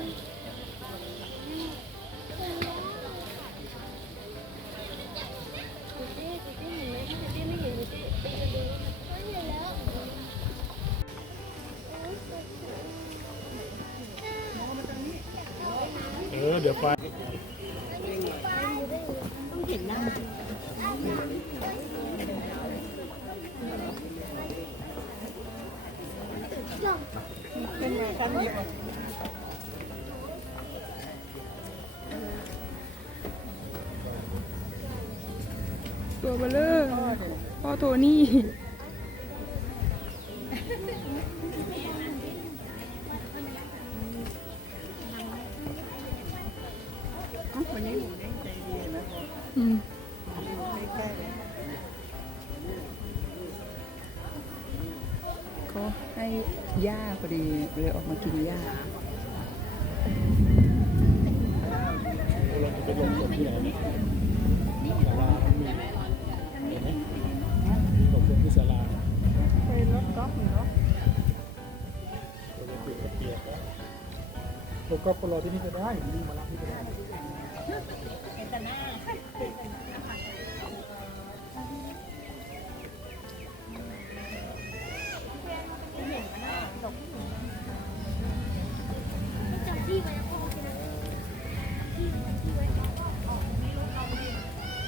เออเดี๋ยวไป ตัวเบลเลอร์พ่อโทนี่วันนี้หมูเด้ใจดีนะอืมใกล้ๆเขาให้หญ้าพอดีเลยออกมากินหญ้าเราจะไปลงที่ไหน ก็ไปรอที่นี่ก็ได้นี่มารับที่ก็ได้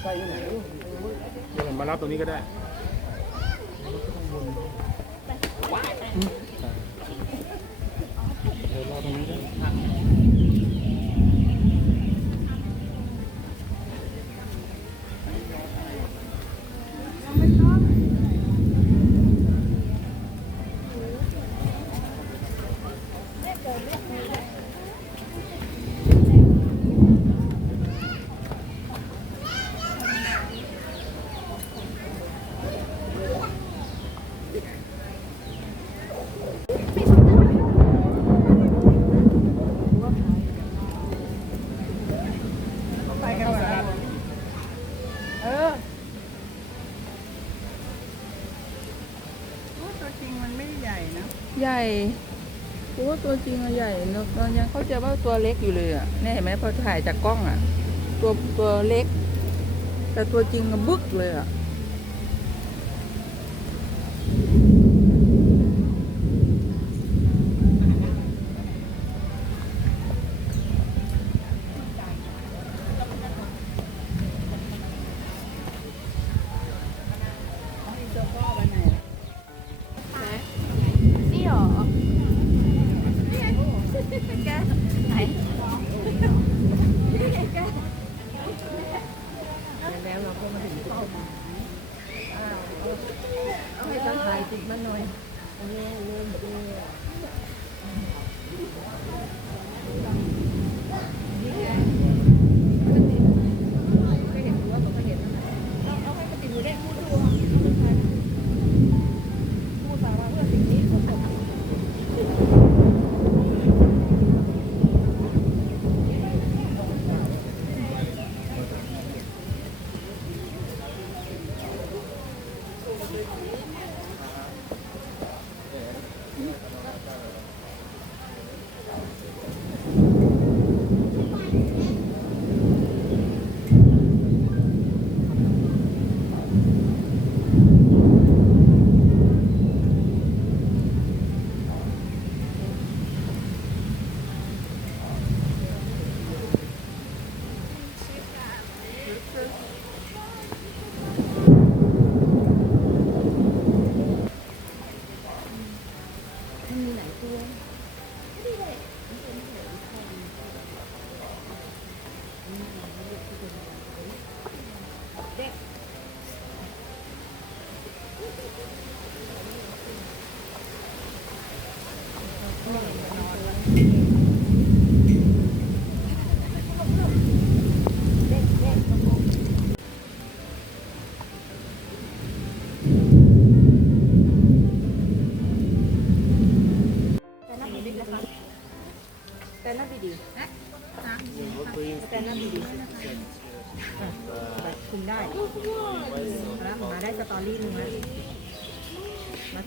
ไปไหนเดี๋ยวผมมารับตรงนี้ก็ได้ ตัวจริงอะใหญ่เนอะเรายังเข้าใจว่าตัวเล็กอยู่เลยอะเนี่ยเห็นไหมพอถ่ายจากกล้องอะ ตัวตัวเล็ก แต่ตัวจริงอะบึกเลยอะ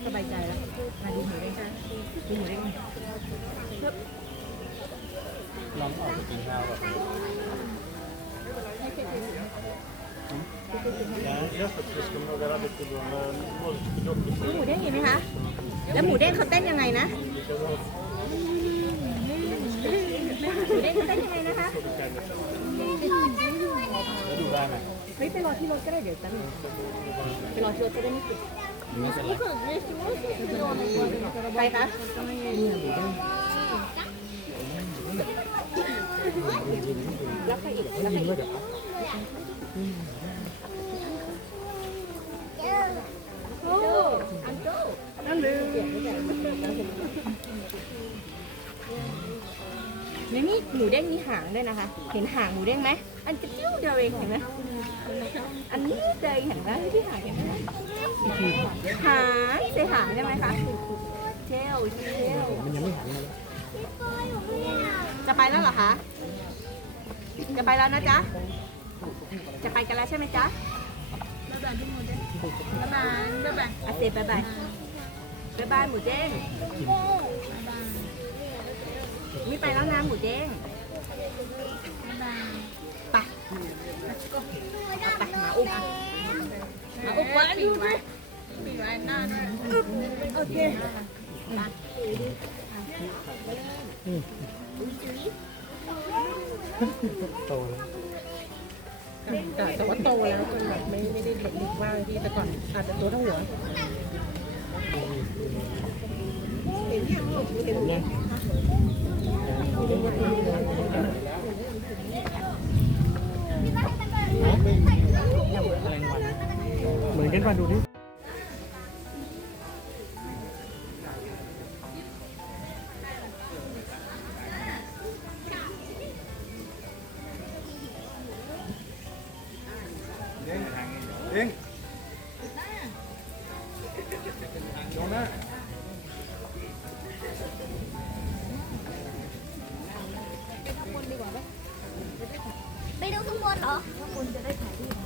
สบายใจแล้วมาดูหมูได้ใช่ดูหมูได้ไหมกินข้าวแบบ Ja, jag ska nog vara lite bra med mål till jobb. หมูเด้งเห็นไหมคะ แล้วหมูเด้งเขาเต้นยังไงนะ หมูเด้งเขาเต้นยังไงนะคะ Jag tror det här med. เฮ้ยไปรอที่รถก็ได้เดี๋ยวจะไปรอที่รถก็ได้ไม่ติด Men så länge. ไปคะแล้วใครอีกแล้วใครอีกโอ้อันโก้นั่นเลย นี่นี่หมูเด้งมีหางด้วยนะคะ เห็นหางหมูเด้งไหม อันกระจิ้วเดียวเองเห็นไหมอันนี้เจอเห็นไหมที่หางเห็นไหมหางใช่หางใช่ไหมคะเชลเชล Men jag menar det. จะไปแล้วเหรอคะ จะไปแล้วนะจ๊ะ จะไปกันแล้วใช่ไหมจ๊ะบ๊ายบายพี่หมูเด้งบ๊ายบายบ๊ายบายอาเซบ๊ายบายบ๊ายบายหมูเด้ง ไม่ไปแล้วนะหมูเด้งไปเอาไปหมาอุ้มหมาอุ้มไว้ดูดิปีไว้หน้าด้วยโอเคโตแล้วแต่แต่ว่าโตแล้วจนแบบไม่ไม่ได้เด็กนิกว่างที่แต่ก่อนอาจจะตัวเท่าหัว เหมือนกันป่ะดูดิ ดูข้างบนเหรอ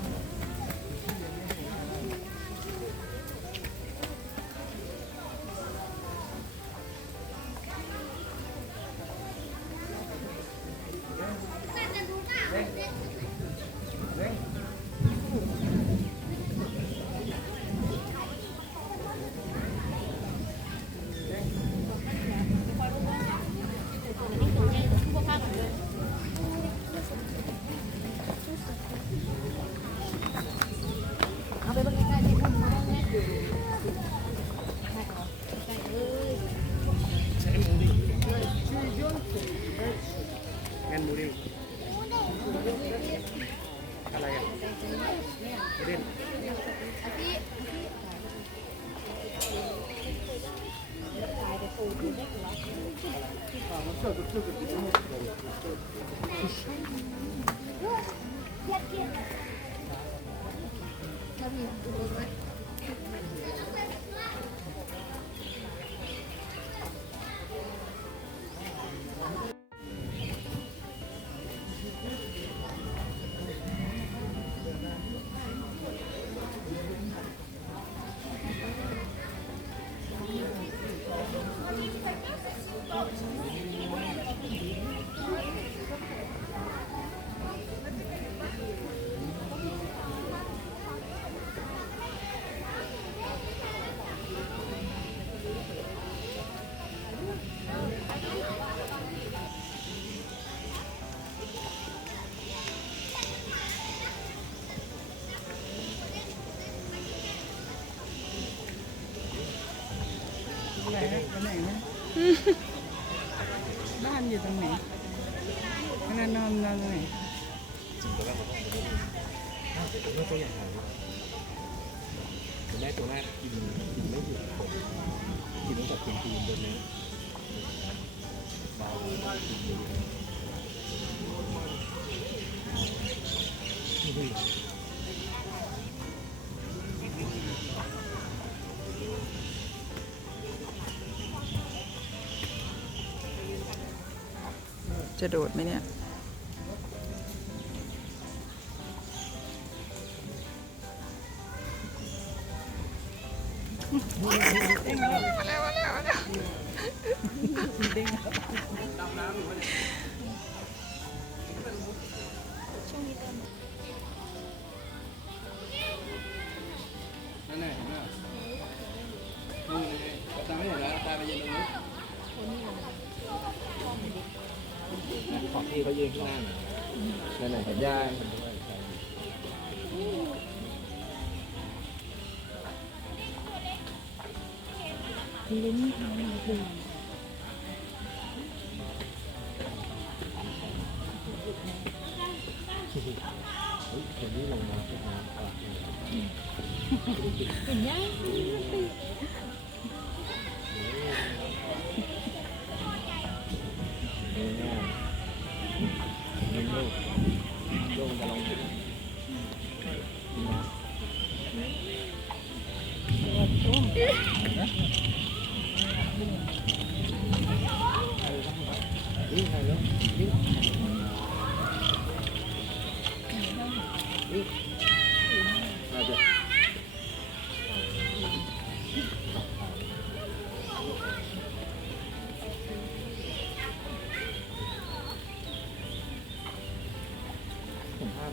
ไหนนะไป ไหนนะบ้านอยู่ตรงไหนนาดนอนนอนตรงไหนจริงตัวแรกเราต้องตัวนี้ตัวตัวใหญ่หายตัวแม่ตัวแรกกินกินไม่หยุดกินตั้งแต่คืนคืนบนนี้เบากินเย จะโดดไหมเนี่ย นั่นแหละ ขอบพี่เขายืนข้างหน้าหน่อยนั่นไหนกับย่ามันด้วยใช่เฮ้ยคนนี้ลงมาใช่ไหม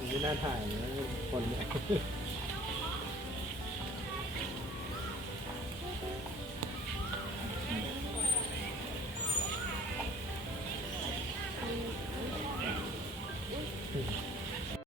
ไม่น่าถ่ายนะคนเนี่ย